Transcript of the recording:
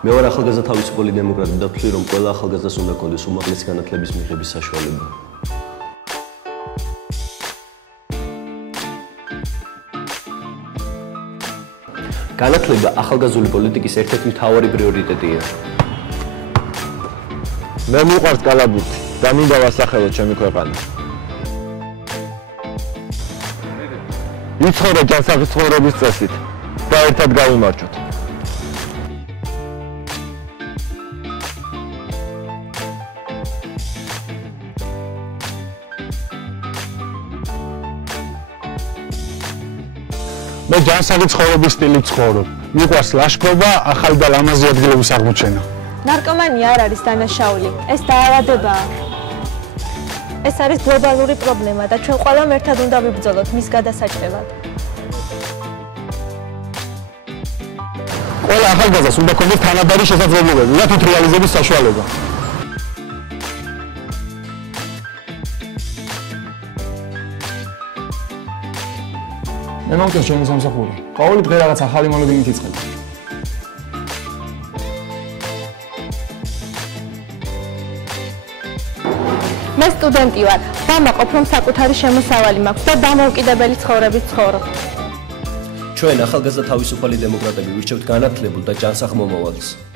მე ვარ ახალგაზრდა თავისუფალი დემოკრატი და ვთვლი, რომ ყველა ახალგაზრდას უნდა ჰქონდეს უმაღლესი განათლების მიღების საშუალება. განათლება ახალგაზრული პოლიტიკის ერთ-ერთი მთავარი პრიორიტეტია. მე მიყვარს კალაბურთი და მინდა ვასახელო ჩემი ქვეყანა. იცხოვრე ჯანსაღის ცხოვრების წესით და ერთად გავიმარჯვოთ. მე ჯანსაღი ცხოვრების სტილით ცხოვრობ. მიყვარს ლაშქრობა, ახალი და ლამაზი ადგილების აღმოჩენა. ნარკომანია არ არის დანაშაული, ეს დაავადებაა. ეს არის გლობალური პრობლემა და ჩვენ ყველამ ერთად უნდა ვიბრძოლოთ მის გადასაჭრელად. ყველა ახალგაზრდას უნდა ჰქონდეს თანაბარი შესაძლებლობები და თვითრეალიზების საშუალება. მე მომწონს ჩემი სამსახური. ყოველი დღე რაღაც ახალი მოლოდინით იწყება. მე სტუდენტი ვარ. დამაყობ, რომ საკუთარი შემოსავალი მაქვს და დამოუკიდებელი ცხოვრებით ცხოვრობ. ჩვენ ახალგაზრდა თავისუფალი დემოკრატები ვირჩევთ განათლებულ და ჯანსაღ მომავალს.